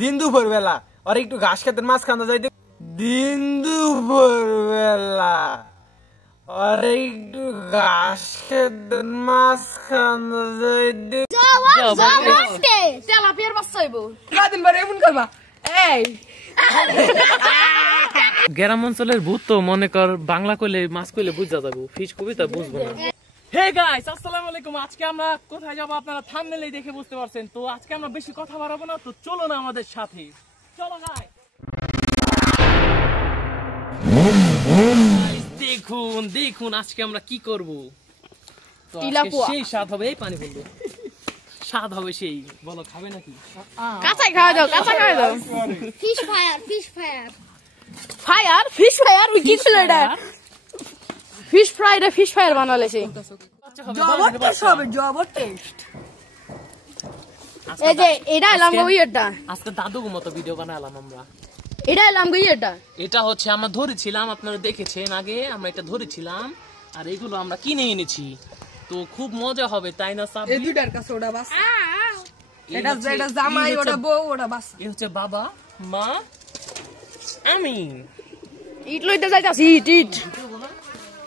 দিন দুপুর বেলা আর একটু ঘাস খেতের মাছ খান্দা যাইতে দিন দুপুর বেলা আর একটু ঘাস খেতের মাছ খান্দা যাইতে তেলাপিয়ার বাচ্চা হইব কদিন পরে এমন করবা এই গ্রাম অঞ্চলের ভূত তো মনে কর বাংলা কইলে মাছ কইলে বুঝা যাবে ফিশ কবিতা বুঝবো না। হে গাইস আসসালামু আলাইকুম। আজকে আমরা কোথায় যাব আপনারা থাম্বনেলেই দেখে বুঝতে পারছেন। তো আজকে আমরা বেশি কথা বাড়াবো না, তো চলো না আমাদের সাথে, চলো গাইস। দেখুন দেখুন আজকে আমরা কি করব। তো আজকে সেই স্বাদ হবে, এই পানি বলবো স্বাদ হবে সেই। বলো খাবে নাকি? কাঁচাই খাওয়া দাও, কাঁচা খাওয়া দাও। Fish fire fish fire fire fish fire we কি ছিল এটা? ফিশ ফ্রাই রে ফিশ ফায়ার বানালেছে। জবর টেস্ট হবে, জবর টেস্ট। এই যে এটা এলাম গো ইয়েটা, আজকে দাদুর মতো ভিডিও বানালাম আমরা। এটা এলাম গো ইয়েটা, এটা হচ্ছে আমরা ধরেছিলাম, আপনারা দেখেছেন আগে আমরা এটা ধরেছিলাম, আর এগুলো আমরা কিনে এনেছি। তো খুব মজা হবে তাই না সাব্বির? এই দুইটার কাছে ওটা বাস, এটা যেটা জামাই ওটা বউ ওটা বাস। এই হচ্ছে বাবা মা আমি। ইট লইতে যাইতাছি, ইট ইট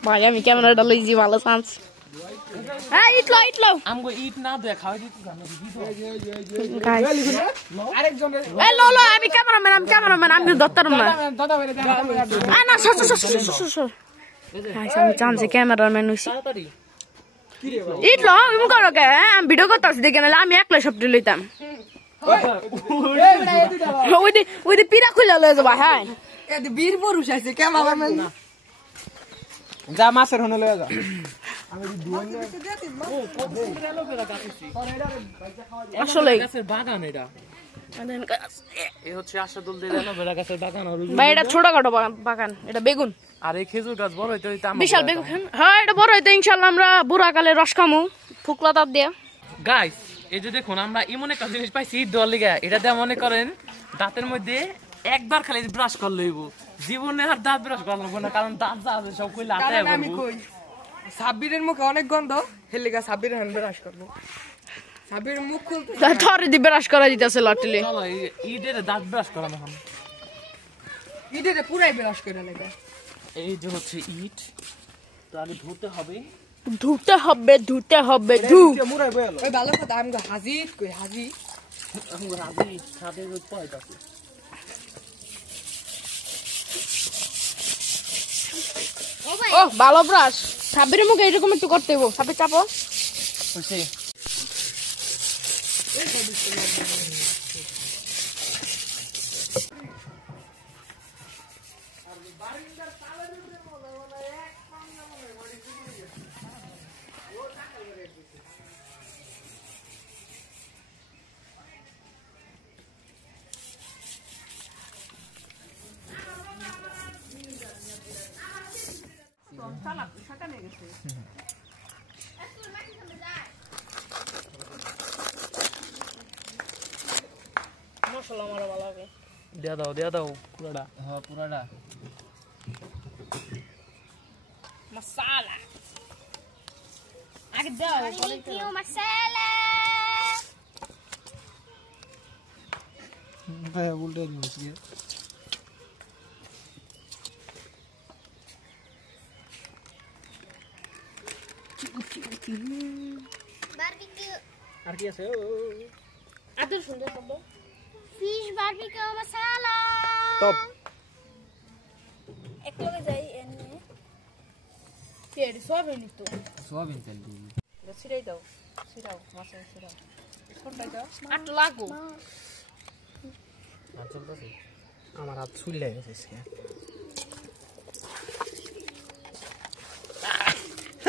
ভাই আমি ক্যামেরাটা লইছি, ভালো চান্স। হ্যাঁ ইট লো ইট লো আমগো ইট না দেখাই দিতে জানো আরেকজন এই লো লো আমি ক্যামেরাম্যান আমি দত্তর না দাদা ভাই না সর গাইস আমি চান্সে ক্যামেরাম্যান হইছি। তাড়াতাড়ি ইট লো আমি করো কে আমি ভিডিও করতেছি দেখে নালে আমি একলা সবটি লইতাম। ওই দি পিরা খুলে লয়ে যাবা। হ্যাঁ এই বীর পুরুষ আছে ক্যামেরাম্যান না, যা মাছের হনে লয়ে যা। আসলে গাছের বাগান এটা। এই হচ্ছে আশাদুল দের এলোভেরা গাছের বাগান। ভাই এটা ছোটখাটো বাগান, এটা বেগুন। আর এই খেজুর গাছ বড় হইতে হইতে বিশাল বেগুন। হ্যাঁ এটা বড় হইতে ইনশাআল্লাহ আমরা বুড়া কালে রস খামু ফুকলা তাপ দিয়া। গাইস এই যে দেখুন আমরা এমন একটা জিনিস পাইছি ডল লিগা, এটা দিয়ে মনে করেন দাঁতের মধ্যে একবার খালি ব্রাশ করে লইব, জীবনে আর দাঁত ব্রাশ করা লাগবে না, কারণ দাঁত যা আছে সব কইলে আটায় আমি কই সাব্বিরের মুখে অনেক গন্ধ, হেলিকা সাব্বিরের হ্যান্ড ব্রাশ করব। সাব্বিরের মুখ খুলতে থরে দি ব্রাশ করা দিতেছে লটলি। চলো ইটের দাঁত ব্রাশ করানো এখন। ইটেরে পুরাই ব্রাশ করে লাগা। এই যে হচ্ছে ইট, তো আগে ধুতে হবে ধু। মুরাই বয়ালো ওই ভালো কথা আমি হাজির কই হাজি আমরা আগে ছাদে পয়টা আছে। ও ভালো ব্রাশ সাবিরের মুখে এরকম একটু করতে হইব। সাবির চাপো হচ্ছে মশলা মারা ভালো হবে। দিয়া দাও পুরাটা। হ্যাঁ পুরাটা মশলা আগে দাও কিউ মশলা হ্যাঁ উল্টে নিয়েছি। বারবিকিউ আর কি আছে? এত সুন্দর শব্দ। ফিশ বারবিকিউ মশলা টপ একলগে যাই এনে তেল সব হইনি তো সোয়াবিন তেল দিই। ছিড়াই দাও, ছিড়াও মাছ ছিড়াও ছোটটাই দাও আট লাগো। আর চলতেছে আমার হাত ছুলে গেছে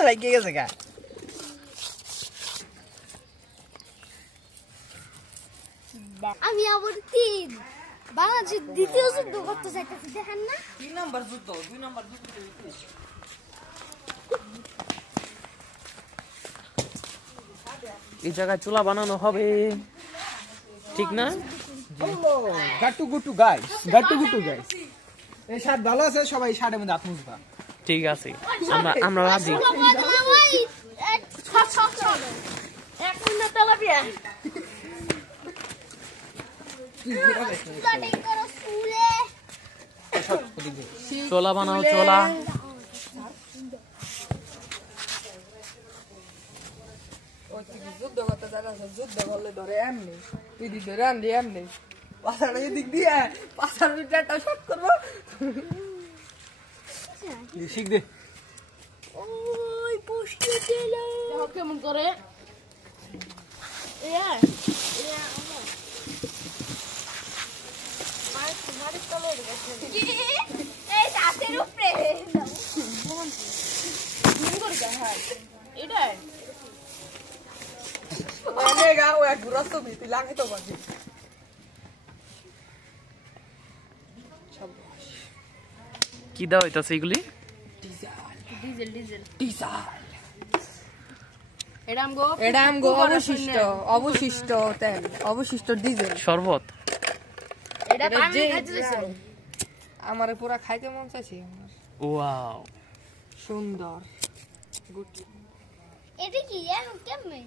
লাগে গেছে গা। আমি আবার তিন বাংলাদেশের দ্বিতীয় যুদ্ধ করতে চাইতেছি দেখেন না। 2 নাম্বার যুদ্ধ 2 নাম্বার যুদ্ধ। এই জায়গায় চুলা বানানো হবে, ঠিক না? Gattu Guttu guys, Gattu Guttu guys. এই শার্ট ভালো আছে, সবাই শার্টের মধ্যে হাত মুছবা। ঠিক আছে আমরা রাজি। এক মিনিট তেলাপিয়া স্টার্টিং করো স্কুলে চোলা বানাও চোলা যুদ্ধ করতে যারা যুদ্ধ করলে ধরে এমনি পিদি ধরে আনলি এমনি পাশাটা এদিক দিয়ে পাশার একটা শট করবো শিখ দে ওই পুষ্টি ছিল কেমন করে এই দাঁতের উপরে এটাই মেগা ও এক ঘুরাস্ত ভিতি লাগে তো বাকি কি দাও হইতাছে এগুলি ডিজেল ডিজেল ডিজাল এটা আমগো অবশিষ্ট তেল অবশিষ্ট ডিজেল শরবত এটা আমি খাইতে দিছি আমার পুরা খাইতে মন চাইছে ওয়াও সুন্দর গুড এটা কি কেমনে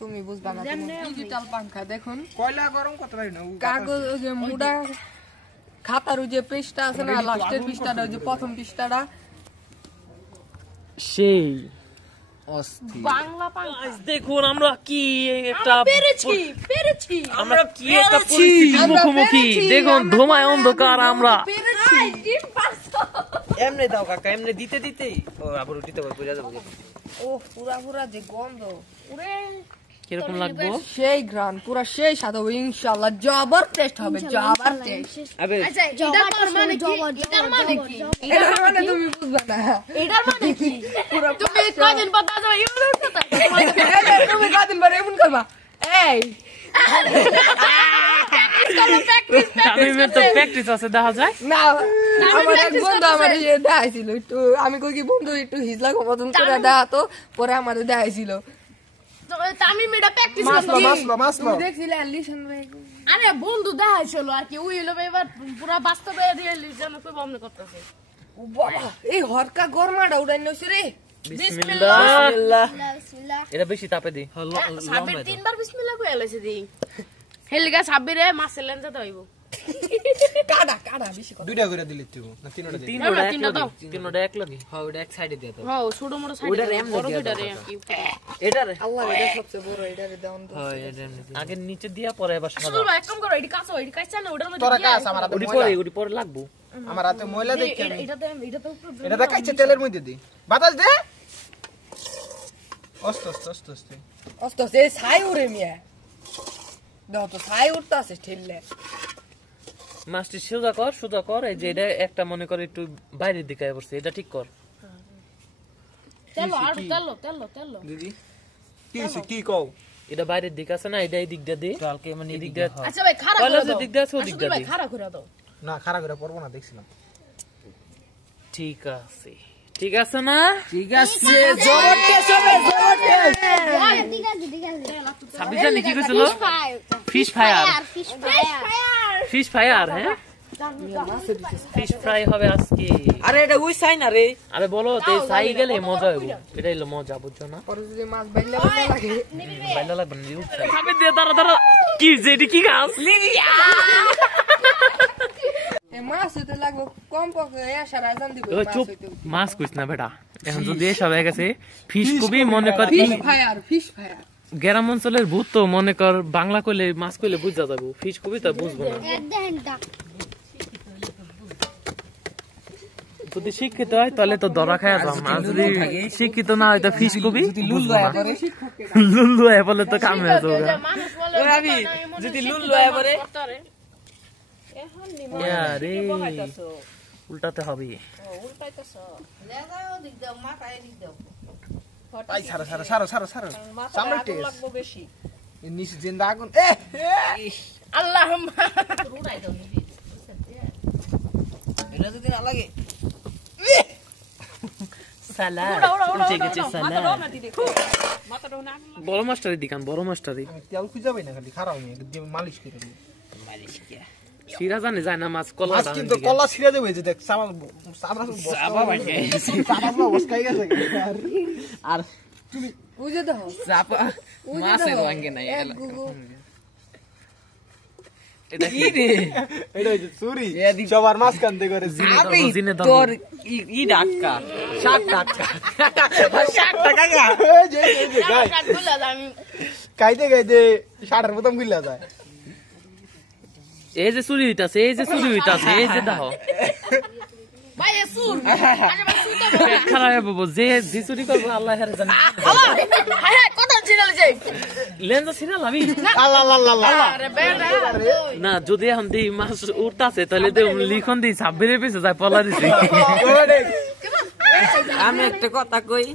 তুমি বুঝবা না ডিজিটাল পাঙ্খা দেখুন কয়লা গরম করতে পারি না কাগজ ওই যে মুডা খাতার ওই যে পৃষ্ঠা আছে না লাস্টের পৃষ্ঠাটা ওই যে প্রথম পৃষ্ঠাটা সেই বাংলা পাঙ্খা দেখুন আমরা কি একটা পেরেছি আমরা কি একটা পরিস্থিতির মুখোমুখি দেখুন ধোঁয়ায় অন্ধকার আমরা এমনি দাও কাকা এমনি দিতে দিতেই ও আবার উঠিতে পারবো বুঝা যাবো ও পুরা পুরা যে গন্ধ কিরকম লাগবো সেই গ্রান পুরা সেই স্বাদ হবে ইনশাআল্লাহ জবর টেস্ট হবে জবর টেস্ট আবে আচ্ছা এটার মানে কি এটার মানে কি এটা মানে তুমি বুঝবা না এটার মানে কি তুমি কদিন পর দাদা ইউটিউব করতে তুমি কদিন পরে এমন করবা এই আমি তো প্র্যাকটিস আছে দেখা যায় না আমার এক বন্ধু আমার দেখাইছিল একটু আমি কই কি বন্ধু একটু হিজলা মতন করে দেখা তো পরে আমাদের দেখাইছিল তামিম এটা প্র্যাকটিস তুমি দেখছিলে লিসন আরে বন্ধু দেখাইছিল আর কি ওই হলো এবার পুরা বাস্তবে রিয়েলিজম কই বমনে করতেছে ও বাবা এই হরকা গরমাটা উড়াই নইছে রে বিসমিল্লাহ বিসমিল্লাহ এটা বেশি তাপে দি সাবির তিনবার বিসমিল্লাহ কই এলাইছে দি হেলিগা সাবিরে মাছের লেনতে দইব কাডা কাডা বেশি কথা দুইটা করে দিলে তুই না তিনটা দিই তিনটা এক লগে হ্যাঁ ওটা এক সাইডে দিয়ে দাও হ্যাঁ ছোট মোটো সাইড বড় দুইটারে কি এটারে আল্লাহ এটা সবচেয়ে বড় এটারে দাও তো হ্যাঁ এটা আগে নিচে দিয়া পরে এবার সাদা শুধু এক কাম করো এডি কাছে এডি কাছে না ওটার মধ্যে তোরা কাজ আমার হাতে ওডি পরে লাগবো আমার হাতে ময়লা দেখি আমি এটাতে এটা দেখাইছে তেলের মধ্যে দি বাতাস দে অস্ত অস্ত অস্ত অস্ত অস্ত সে ছাই উড়ে মিয়া দাও তো ছাই উঠতাছে ঠেললে মাছটি সোজা কর এই যে এটা একটা মনে করে একটু বাইরের দিকে আয় পড়ছে এটা ঠিক কর তেলো আর তেলো দিদি কি কি কও এটা বাইরের দিকে আছে না এটা এই দিক দিয়ে দে কালকে মানে এই দিক দিয়ে আচ্ছা ভাই খারাপ করে দাও দিক দিয়ে আছে ওই দিক দিয়ে ভাই খারাপ করে দাও না খারাপ করে পড়বো না দেখছিলাম ঠিক আছে ঠিক আছে না ঠিক আছে জবরদস্ত হবে ঠিক আছে সাবিজা কি কইছিল ফিশ ফায়ার ফিশ ফায়ার হ্যাঁ ফিশ ফ্রাই হবে আজকে আরে এটা উই সাই না রে আরে বলো তো সাই গেলে মজা হবে এটা হলো মজা বুঝছো না পরে যদি মাছ বাইলে লাগে বাইলা লাগবে না খাবে দে দাঁড়া কি যে এটি কি গাছ এই মাছ হইতে লাগবে কম পক্ষে আশা রাজন দিব ও চুপ মাছ কইছ না বেটা এখন যদি সব হয়ে গেছে ফিশ কবি মনে কর ফিশ ফায়ার গ্রাম অঞ্চলের ভূত তো মনে কর বাংলা কইলে মাছ কইলে বুঝা যাবো ফিশ কবি তো বুঝবো না যদি শিক্ষিত হয় তাহলে তো ধরা খায় যাম আর যদি শিক্ষিত না হয় তো ফিশ কবি লুল্লু হয় বলে তো কাম হয়ে যাবে মানুষ বলে যদি লুল্লু হয় পরে আরে উল্টাতে হবে আই সারা সারা সারা সারা সারা সামনে টেস লাগবে বেশি নিচে জিন্দা আগুন আল্লাহুম্মা এটা যদি না লাগে সালাদ উঠে গেছে সালাদ বড় মাস্টারি দিকান বড় মাস্টারি তেল খুঁজে পাই না খালি খারাপ আমি মালিশ করে দিই সিরা জানে যায় না মাছ কলা মাছ কিন্তু কলা ছিঁড়ে দেবে যে দেখ সাবা বসকাই গেছে আর বুঝে দাও চাপা মাছের ওয়াঙ্গে নাই এটা কি এটা হচ্ছে চুরি সবার মাঝখান থেকে করে জিনে তোর ই ডাক্কা 60 টাকা 60 টাকা খাইতে খাইতে ষাটের মতন গুলা যায় এই যে চুরি হইতাছে এই যে চুরি হইতাছে এই যে দেখো ভাই সুর খারাপ বাবু যে যে চুরি করবো আল্লাহ হেরে জানে হাই হাই কত ছিনালে যাই লেন্স সিনাল আমি আল্লাহ আল্লাহ আল্লাহ আরে বেটা না যদি এখন দি মাছ উঠতাছে তাহলে তো লিখন দি 26 এর পিছে যায় পলা দিছি আমি একটা কথা কই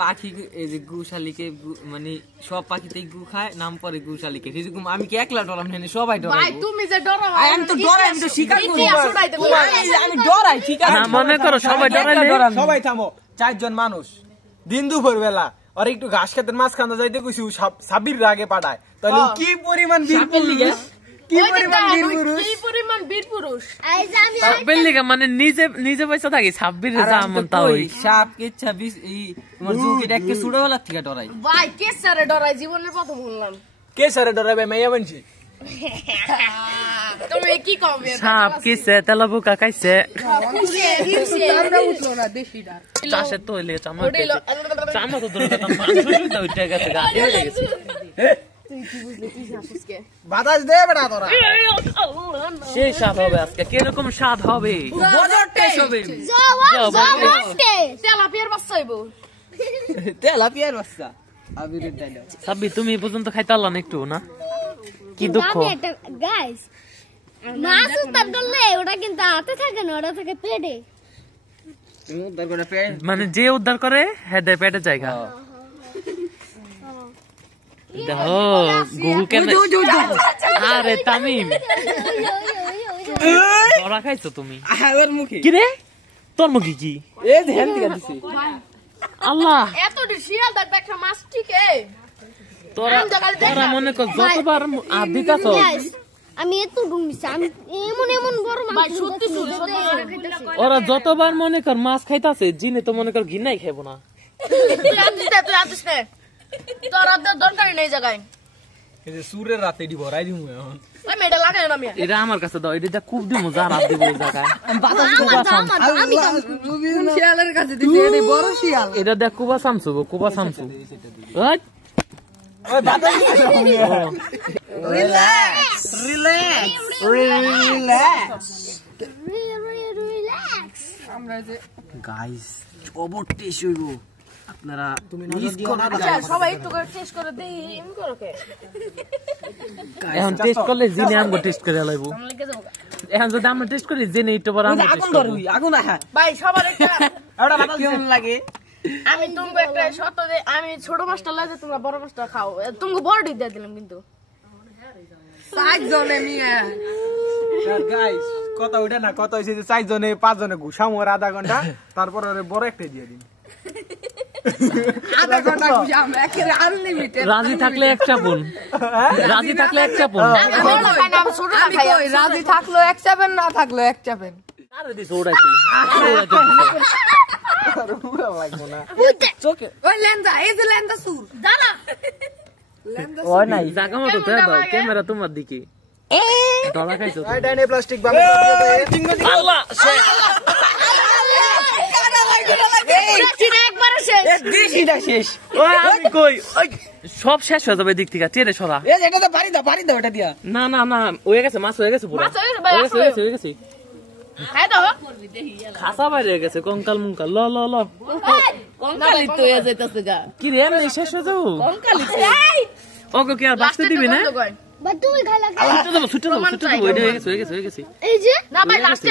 পাখি এই যে গুশালিকে মানে সব পাখিতেই গু খায় নাম পরে গুশালিকে এরকম আমি কি একলা ডরাম না সবাই ডরাই ভাই তুমি যে ডরো আমি তো ডরাই আমি তো স্বীকার করি আমি ডরাই ঠিক আছে না মনে করো সবাই ডরাইলে সবাই থামো 4 জন মানুষ দিন দুপুর বেলা আর একটু ঘাস খেতের মাছ খান্দা যাইতে কইছি সাবির আগে পাঠায় তাহলে কি পরিমাণ বীর পুরুষ কি পরিমাণ বীর পুরুষ এই যে আমি সাব্বির লিগা মানে নিজে নিজে পয়সা থাকি 26 এর দাম তা হই সাপ কে 26 এই তোমার জুকিটা কে ছোটবেলা থেকে ডরাই ভাই কে সারে ডরাই জীবনের প্রথম শুনলাম কে সারে ডরাবে মাইয়া মানছি তুমি কি কবে সাপ কিছে তেলাবু কাকাইছে আমরা উঠলো না দেশিটা চাষে তো হইলে চামা তো ধরে তো মাংস শুদ্ধ উঠে গেছে গা হয়ে গেছে বাতাস দে বেটা তোরা সেই স্বাদ হবে আজকে কিরকম স্বাদ হবে বড় টেস্ট হবে জবরদস্তে তেলাপিয়ার বাচ্চা হইব তেলাপিয়ার বাচ্চা আবিরের ডায়লগ সাব্বি তুমি পর্যন্ত খাইতে পারলা না একটু না কি দুঃখ আমি একটা গাইস মাছ উত্তাপ করলে ওটা কিন্তু হাতে থাকে না ওটা থাকে পেটে তুমি উদ্ধার করে পেয়ে মানে যে উদ্ধার করে হেডে পেটে জায়গা দেখো গুগল কেন আরে তামিম তোরা খাইছো তুমি আমার মুখে কি রে তোর মুখে কি এই যে হেলদি দিছি আল্লাহ এত শিয়াল দেখবে একটা মাছ ঠিক তোরা তোরা মনে কর যতবার আদিতাছ Guys, আমি এত ডুমিছি আমি এমন এমন বড় মাছ ভাই সত্যি সত্যি ওরা যতবার মনে কর মাছ খাইতাছে জিনে তো মনে কর ঘিনাই খাইবো না তুই আদিস নে তোর আর দরকার নেই জায়গায় এই যে সুরের রাতে ডি ভরাই দিমু এখন ওই মেডা লাগাই না আমি এটা আমার কাছে দাও এটা খুব দিমু যা রাত দিব এই জায়গায় আমি কোন শিয়ালের কাছে দিছি এই বড় শিয়াল এটা দেখ কুবা সামসু ওই ওই বাতাস রিল্যাক্স রিল্যাক্স আমরা যে গাইস ওভার টেস্ট হইব আপনারা তুমি মিস করো আচ্ছা সবাই একটু করে টেস্ট করে দেই এমন করো কে এখন টেস্ট করলে জিনে আমগো টেস্ট করে লাইবো লিখে যাবো এখন যদি আমরা টেস্ট করি জিনে একটু পর আমরা আগুন ধরুই আগুন আহা ভাই সবার একটা এটা বাতাস কেমন লাগে আমি তুমি একটা শর্ত দে আমি ছোট মাছটা লাগে তোমরা বড় মাছটা খাও তুমি বড় দিয়ে দিলাম কিন্তু সাইজ জনে মিয়া গাইস কথা ওইটা না কথা হইছে যে 4 জনে 5 জনে ঘুষামু আর আধা ঘন্টা তারপর ওরে বড় একটা দিয়ে দিন আধা ঘন্টা জাম একেবারে আনলিমিটেড রাজি থাকলে এক চাপুন রাজি থাকলে এক চাপুন আমি বড় খাই না আমি ছোট আমি খাই কই রাজি থাকলো এক চাপেন না থাকলো এক চাপেন আরে দিস ওড়াইতে পুরো লাগবো না চোখে ওই লেন্দা এই যে লেন্দা সুর দাঁড়া ওই নাই জায়গা মতো তো দাও ক্যামেরা তোমার দিকে ধরা খাইছো এই ডাইনে প্লাস্টিক বামে আল্লাহ একবারে শেষ দেশিটা শেষ ওই আমি কই ওই সব শেষ হয়ে যাবে দিক থেকে টেরে সরা এই যে এটা তো বাড়ি দাও এটা দিয়া না না না হয়ে গেছে মাছ হয়ে গেছে পুরো মাছ হয়ে গেছে ভাই, হয়ে গেছে খাই দাও খাসা বাইরে হয়ে গেছে কঙ্কাল মুঙ্কাল ল ল ল কঙ্কালি তো হয়ে যাইতাছে গা কি রে এমনি শেষ হয়ে যাবো কঙ্কালি ওকে কি আর বাঁচতে দিবি না বা তুমি খাইলা ছুটে যাবো এটা হয়ে গেছে এই যে না ভাই লাস্টে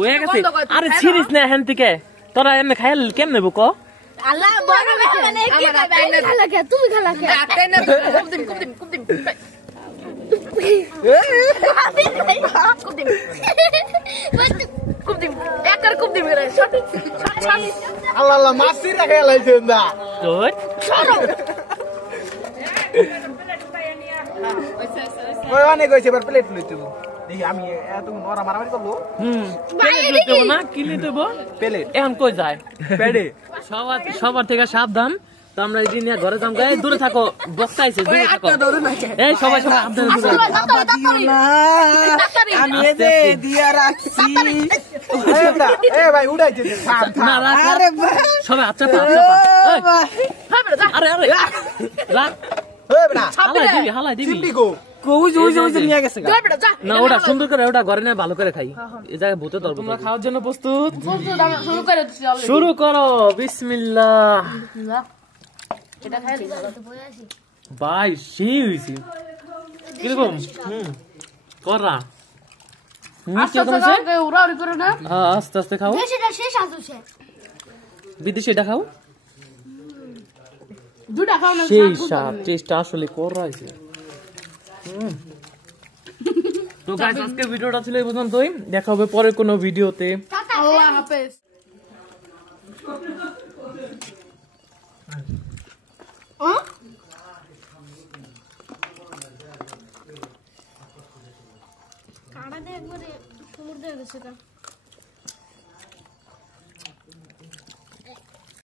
হয়ে গেছে বন্ধ কর আরে ছিরিস না হ্যান থেকে তোরা এমনি খাইল কেমনে বুকো আল্লাহ বড় মানে কি খাইবা খাইলা কে তুমি খাইলা কে একটাই না কুপদিম একবার কুপদিম করে শট আল্লাহ আল্লাহ মাছি রেখে লাইছেন দা ওই ওই অনেক হইছে এবার প্লেট লইতে দেখি আমি এত নরা মারামারি করবো প্লেট দেবো না কিনে দেবো প্লেট এখন কই যায় পেড়ে সবার থেকে সাবধান তো আমরা এই নিয়ে ঘরে যাম গায়ে দূরে থাকো বক্কাইছে দূরে থাকো এই সবাই সবাই আপনাদের দূরে আমি এই যে দিয়া রাখছি এ ভাই উড়াইতে দে না রাখ আরে সবাই আচ্ছা পা আরে আরে রাখ এ বেটা হালাই দিবি চিমটি গো কই যে নিয়ে গেছে না ওটা সুন্দর করে ওটা ঘরে নিয়ে ভালো করে খাই এই জায়গায় ভূতে ধরবো তোমরা খাওয়ার জন্য প্রস্তুত শুরু করো বিসমিল্লাহ এটা খাই ভাই সেই হইছে কিরকম করা আস্তে আস্তে উড়াউড়ি করো না হ্যাঁ আস্তে আস্তে খাও সেটা শেষ আছে বিদেশি এটা খাও দুটা খাও না সেই স্বাদ টেস্ট আসলে করা হয়েছে তো গাইস আজকে ভিডিওটা ছিল এই পর্যন্তই দেখা হবে পরের কোনো ভিডিওতে আল্লাহ হাফেজ কাটা দিয়ে একবারে সমুদ্রে গেছে